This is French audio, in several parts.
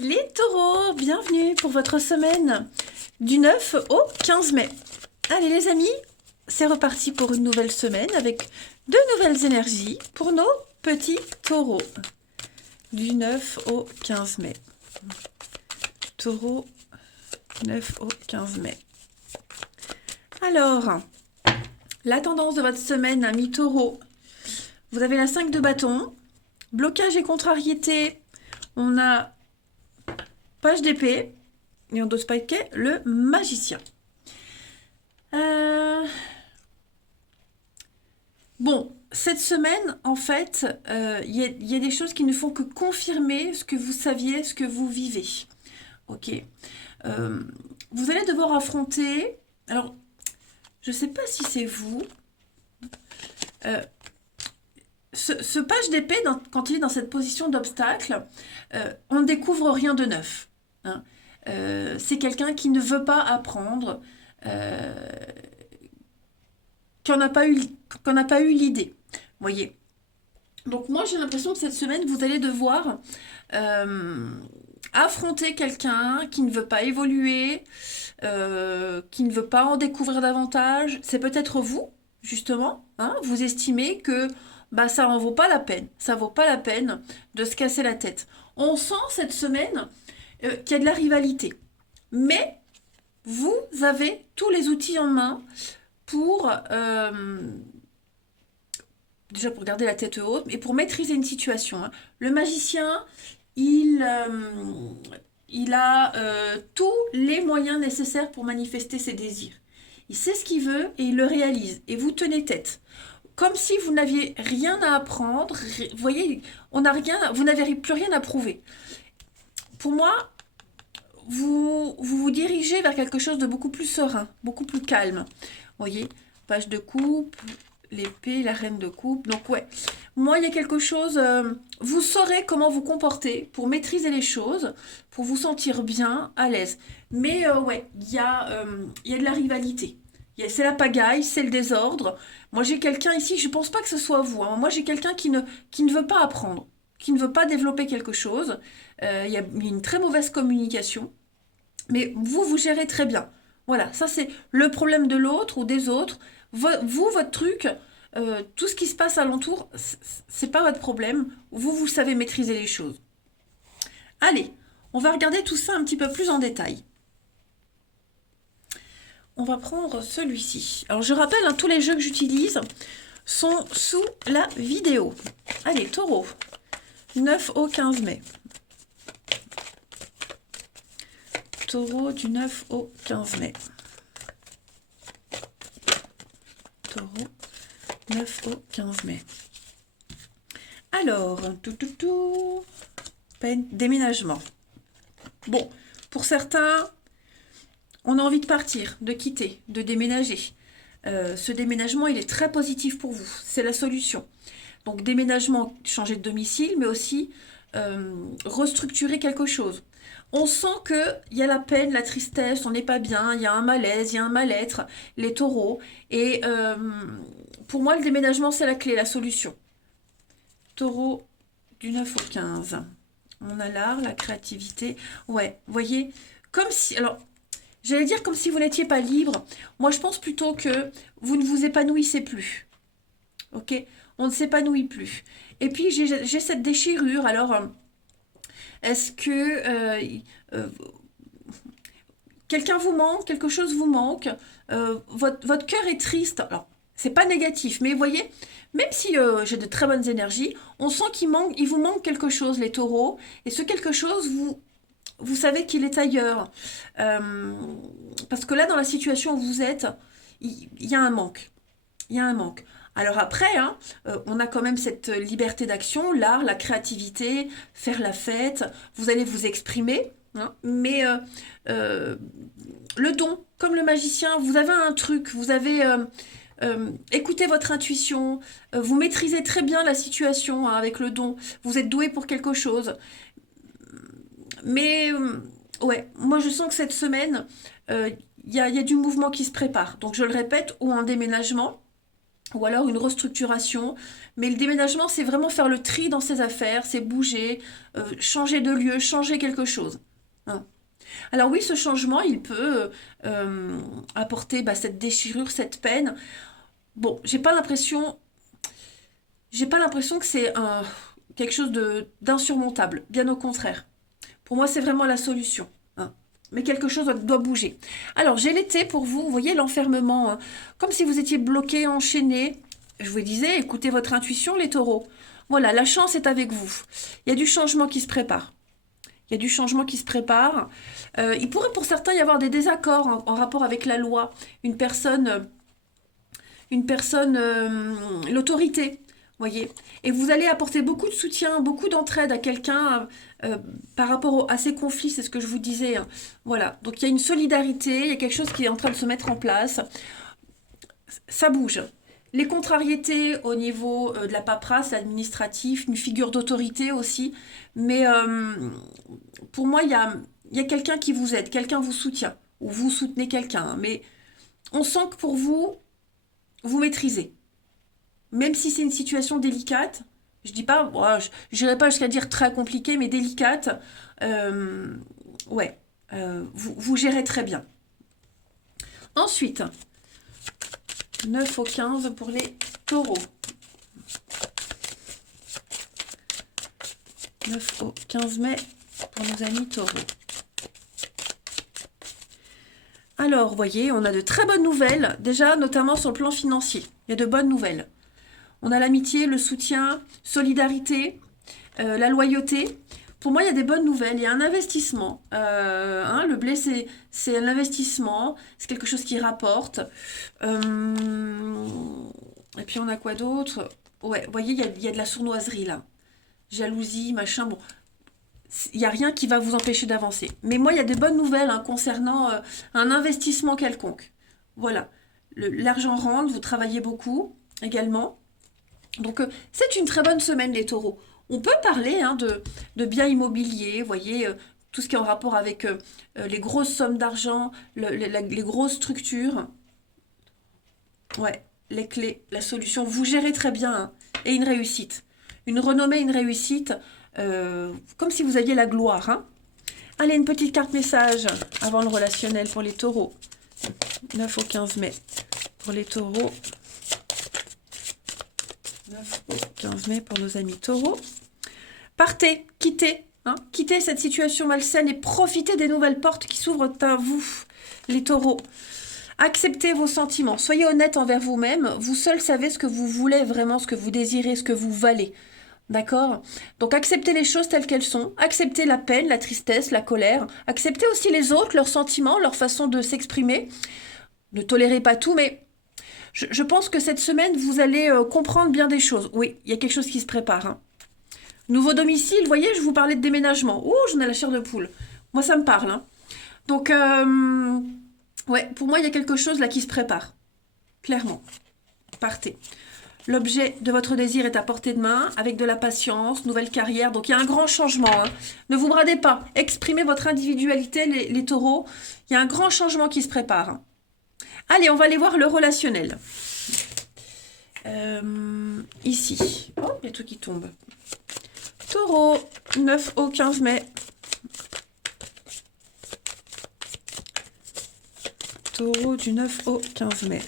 Les taureaux, bienvenue pour votre semaine du 9 au 15 mai. Allez les amis, c'est reparti pour une nouvelle semaine avec de nouvelles énergies pour nos petits taureaux. Du 9 au 15 mai. Taureau, 9 au 15 mai. Alors, la tendance de votre semaine, amis taureaux. Vous avez la 5 de bâton, blocage et contrariété. On a page d'épée, et on doit spiker le magicien. Bon, cette semaine, en fait, y a des choses qui ne font que confirmer ce que vous saviez, ce que vous vivez. Ok. Vous allez devoir affronter. Alors, je ne sais pas si c'est vous. Ce page d'épée, quand il est dans cette position d'obstacle, on ne découvre rien de neuf. Hein. C'est quelqu'un qui ne veut pas apprendre, qu'on n'a pas eu l'idée. Voyez. Donc moi j'ai l'impression que cette semaine vous allez devoir affronter quelqu'un qui ne veut pas évoluer, qui ne veut pas en découvrir davantage. C'est peut-être vous, justement. Hein, vous estimez que ça en vaut pas la peine. Ça vaut pas la peine de se casser la tête. On sent cette semaine qu'il y a de la rivalité. Mais vous avez tous les outils en main pour déjà pour garder la tête haute, mais pour maîtriser une situation. Hein. Le magicien, il a tous les moyens nécessaires pour manifester ses désirs. Il sait ce qu'il veut et il le réalise. Et vous tenez tête. Comme si vous n'aviez rien à apprendre. Vous voyez, vous n'avez plus rien à prouver. Pour moi, vous dirigez vers quelque chose de beaucoup plus serein, beaucoup plus calme. Vous voyez, page de coupe, l'épée, la reine de coupe. Donc ouais, moi il y a quelque chose, vous saurez comment vous comporter pour maîtriser les choses, pour vous sentir bien, à l'aise. Mais ouais, il y a de la rivalité. C'est la pagaille, c'est le désordre. Moi j'ai quelqu'un ici, je ne pense pas que ce soit vous. Hein. Moi j'ai quelqu'un qui ne veut pas apprendre, qui ne veut pas développer quelque chose. Il y a une très mauvaise communication. Mais vous gérez très bien. Voilà, ça c'est le problème de l'autre ou des autres. Vous, votre truc, tout ce qui se passe alentour, c'est pas votre problème. Vous savez maîtriser les choses. Allez, on va regarder tout ça un petit peu plus en détail. On va prendre celui-ci. Alors je rappelle, hein, tous les jeux que j'utilise sont sous la vidéo. Allez, taureau, 9 au 15 mai. Taureau du 9 au 15 mai. Taureau, 9 au 15 mai. Alors, déménagement. Bon, pour certains, on a envie de partir, de quitter, de déménager. Ce déménagement, il est très positif pour vous. C'est la solution. Donc, déménagement, changer de domicile, mais aussi restructurer quelque chose. On sent qu'il y a la peine, la tristesse, on n'est pas bien, il y a un malaise, il y a un mal-être, les taureaux. Et pour moi, le déménagement, c'est la clé, la solution. Taureau du 9 au 15. On a l'art, la créativité. Ouais, vous voyez, comme si... Alors, j'allais dire comme si vous n'étiez pas libre. Moi, je pense plutôt que vous ne vous épanouissez plus. Ok? On ne s'épanouit plus. Et puis, j'ai cette déchirure. Alors... est-ce que quelqu'un vous manque, quelque chose vous manque, votre cœur est triste. Alors, c'est pas négatif, mais vous voyez, même si j'ai de très bonnes énergies, on sent il vous manque quelque chose, les taureaux, et ce quelque chose, vous savez qu'il est ailleurs. Parce que là, dans la situation où vous êtes, il y a un manque. Il y a un manque. Alors après, hein, on a quand même cette liberté d'action, l'art, la créativité, faire la fête, vous allez vous exprimer, hein, mais le don, comme le magicien, vous avez un truc, vous avez écoutez votre intuition, vous maîtrisez très bien la situation hein, avec le don, vous êtes doué pour quelque chose. Mais ouais, moi je sens que cette semaine, il y a du mouvement qui se prépare. Donc je le répète, ou un déménagement, ou alors une restructuration. Mais le déménagement, c'est vraiment faire le tri dans ses affaires, c'est bouger, changer de lieu, changer quelque chose. Hein. Alors oui, ce changement, il peut apporter cette déchirure, cette peine. Bon, j'ai pas l'impression que c'est quelque chose d'insurmontable. Bien au contraire. Pour moi, c'est vraiment la solution. Hein. Mais quelque chose doit bouger. Alors, j'ai l'été pour vous. Vous voyez l'enfermement. Hein. Comme si vous étiez bloqué, enchaîné. Je vous disais, écoutez votre intuition, les taureaux. Voilà, la chance est avec vous. Il y a du changement qui se prépare. Il y a du changement qui se prépare. Il pourrait pour certains y avoir des désaccords en rapport avec la loi. L'autorité, voyez. Et vous allez apporter beaucoup de soutien, beaucoup d'entraide à quelqu'un par rapport à ces conflits, c'est ce que je vous disais. Hein. Voilà, donc il y a une solidarité, il y a quelque chose qui est en train de se mettre en place. Ça bouge. Les contrariétés au niveau de la paperasse, administratif, une figure d'autorité aussi. Mais pour moi, il y a quelqu'un qui vous aide, quelqu'un vous soutient, ou vous soutenez quelqu'un. Hein. Mais on sent que pour vous, vous maîtrisez. Même si c'est une situation délicate, je dis pas, je n'irai pas jusqu'à dire très compliquée, mais délicate, ouais, vous gérez très bien. Ensuite, 9 au 15 pour les taureaux. 9 au 15 mai pour nos amis taureaux. Alors, vous voyez, on a de très bonnes nouvelles, déjà notamment sur le plan financier. Il y a de bonnes nouvelles. On a l'amitié, le soutien, solidarité, la loyauté. Pour moi, il y a des bonnes nouvelles. Il y a un investissement. Le blé, c'est un investissement. C'est quelque chose qui rapporte. Et puis, on a quoi d'autre? Ouais, vous voyez, il y a de la sournoiserie, là. Jalousie, machin. Bon, il n'y a rien qui va vous empêcher d'avancer. Mais moi, il y a des bonnes nouvelles concernant un investissement quelconque. Voilà. L'argent rentre, vous travaillez beaucoup également. Donc, c'est une très bonne semaine, les taureaux. On peut parler de biens immobiliers, vous voyez, tout ce qui est en rapport avec les grosses sommes d'argent, les grosses structures. Ouais, les clés, la solution. Vous gérez très bien. Hein, et une réussite. Une renommée, une réussite. Comme si vous aviez la gloire. Hein. Allez, une petite carte message avant le relationnel pour les taureaux. 9 au 15 mai pour les taureaux. 9 au 15 mai pour nos amis taureaux. Partez, quittez. Hein, quittez cette situation malsaine et profitez des nouvelles portes qui s'ouvrent à vous, les taureaux. Acceptez vos sentiments. Soyez honnête envers vous-même. Vous seul savez ce que vous voulez vraiment, ce que vous désirez, ce que vous valez. D'accord? Donc acceptez les choses telles qu'elles sont, acceptez la peine, la tristesse, la colère, acceptez aussi les autres, leurs sentiments, leur façon de s'exprimer. Ne tolérez pas tout, mais je pense que cette semaine, vous allez comprendre bien des choses. Oui, il y a quelque chose qui se prépare. Hein. Nouveau domicile, vous voyez, je vous parlais de déménagement. Ouh, j'en ai la chair de poule. Moi, ça me parle. Hein. Donc, ouais, pour moi, il y a quelque chose là qui se prépare. Clairement. Partez. L'objet de votre désir est à portée de main, avec de la patience, nouvelle carrière. Donc, il y a un grand changement. Hein. Ne vous bradez pas. Exprimez votre individualité, les taureaux. Il y a un grand changement qui se prépare. Hein. Allez, on va aller voir le relationnel. Ici. Oh, il y a tout qui tombe. Taureau, 9 au 15 mai. Taureau du 9 au 15 mai.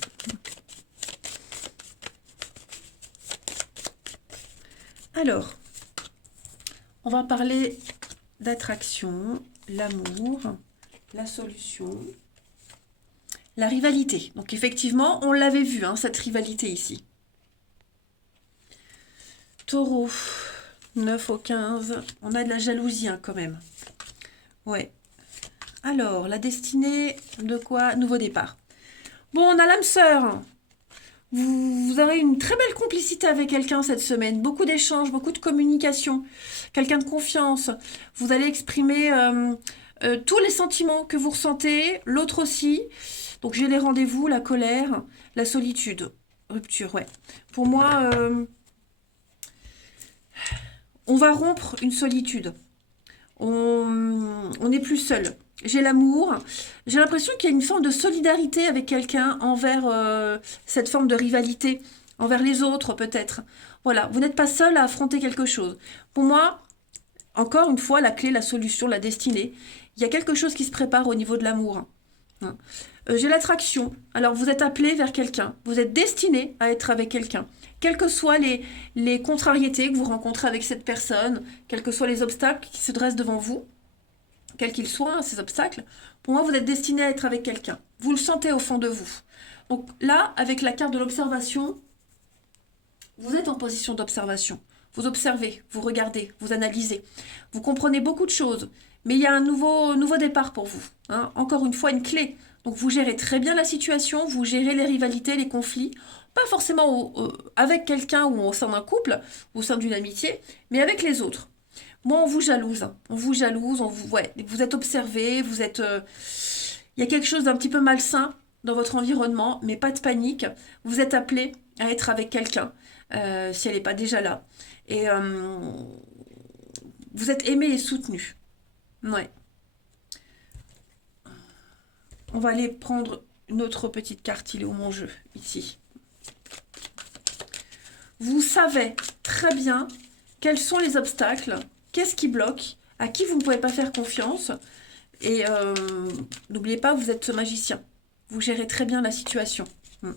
Alors, on va parler d'attraction, l'amour, la solution, la rivalité. Donc effectivement, on l'avait vu, hein, cette rivalité ici. Taureau, 9 au 15, on a de la jalousie hein, quand même. Ouais. Alors, la destinée de quoi? Nouveau départ. Bon, on a l'âme sœur. Vous aurez une très belle complicité avec quelqu'un cette semaine. Beaucoup d'échanges, beaucoup de communication. Quelqu'un de confiance. Vous allez exprimer tous les sentiments que vous ressentez. L'autre aussi. Donc, j'ai les rendez-vous, la colère, la solitude. Rupture, ouais. Pour moi, on va rompre une solitude. On n'est plus seul. J'ai l'amour. J'ai l'impression qu'il y a une forme de solidarité avec quelqu'un envers cette forme de rivalité. envers les autres peut-être. Voilà, vous n'êtes pas seul à affronter quelque chose. Pour moi, encore une fois, la clé, la solution, la destinée, il y a quelque chose qui se prépare au niveau de l'amour. Hein. J'ai l'attraction. Alors, vous êtes appelé vers quelqu'un. Vous êtes destiné à être avec quelqu'un. Quelles que soient les contrariétés que vous rencontrez avec cette personne, quels que soient les obstacles qui se dressent devant vous, quels qu'ils soient, hein, ces obstacles, pour moi, vous êtes destiné à être avec quelqu'un. Vous le sentez au fond de vous. Donc là, avec la carte de l'observation, vous êtes en position d'observation. Vous observez, vous regardez, vous analysez. Vous comprenez beaucoup de choses. Mais il y a un nouveau départ pour vous. Hein. Encore une fois, une clé. Donc vous gérez très bien la situation, vous gérez les rivalités, les conflits. Pas forcément avec quelqu'un ou au sein d'un couple, au sein d'une amitié, mais avec les autres. Moi, on vous jalouse. Hein. On vous jalouse, ouais, vous êtes observé, vous êtes... il y a quelque chose d'un petit peu malsain dans votre environnement, mais pas de panique. Vous êtes appelé à être avec quelqu'un, si elle n'est pas déjà là. Et vous êtes aimé et soutenu. Ouais. On va aller prendre une autre petite carte. Il est où mon jeu? Ici. Vous savez très bien quels sont les obstacles, qu'est-ce qui bloque, à qui vous ne pouvez pas faire confiance. Et n'oubliez pas, vous êtes ce magicien. Vous gérez très bien la situation. Il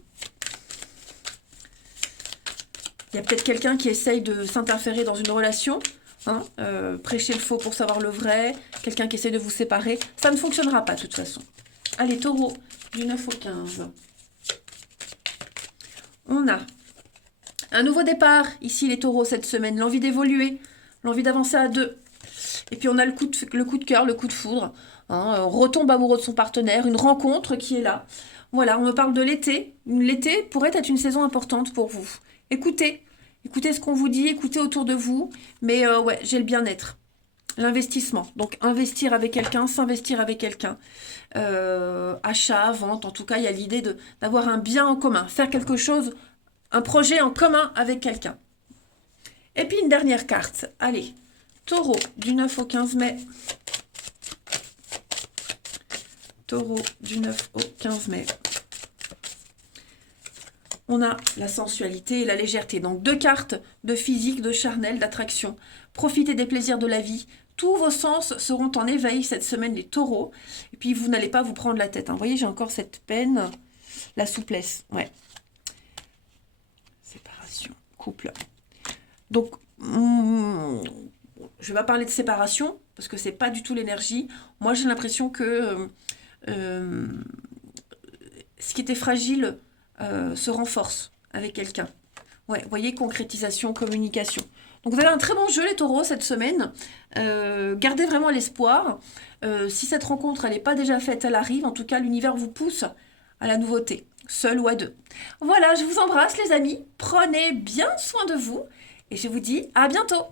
y a peut-être quelqu'un qui essaye de s'interférer dans une relation. Hein, prêcher le faux pour savoir le vrai. Quelqu'un qui essaie de vous séparer. Ça ne fonctionnera pas de toute façon. Allez, taureau, du 9 au 15. On a un nouveau départ, ici les taureaux cette semaine. L'envie d'évoluer, l'envie d'avancer à deux. Et puis on a le coup de cœur, le coup de foudre. Hein, on retombe amoureux de son partenaire, une rencontre qui est là. Voilà, on me parle de l'été. L'été pourrait être une saison importante pour vous. Écoutez ce qu'on vous dit, écoutez autour de vous. Mais ouais, j'ai le bien-être. L'investissement. Donc investir avec quelqu'un, s'investir avec quelqu'un. Achat, vente, en tout cas, il y a l'idée d'avoir un bien en commun. Faire quelque chose, un projet en commun avec quelqu'un. Et puis une dernière carte. Allez, taureau, du 9 au 15 mai. Taureau, du 9 au 15 mai. On a la sensualité et la légèreté. Donc deux cartes de physique, de charnel, d'attraction. Profitez des plaisirs de la vie. Tous vos sens seront en éveil cette semaine, les taureaux. Et puis, vous n'allez pas vous prendre la tête. Hein. Vous voyez, j'ai encore cette peine. La souplesse, ouais. Séparation, couple. Donc, je vais pas parler de séparation, parce que c'est pas du tout l'énergie. Moi, j'ai l'impression que ce qui était fragile se renforce avec quelqu'un. Ouais, vous voyez, concrétisation, communication. Donc vous avez un très bon jeu les taureaux cette semaine. Gardez vraiment l'espoir. Si cette rencontre elle n'est pas déjà faite, elle arrive. En tout cas, l'univers vous pousse à la nouveauté, seul ou à deux. Voilà, je vous embrasse les amis. Prenez bien soin de vous. Et je vous dis à bientôt.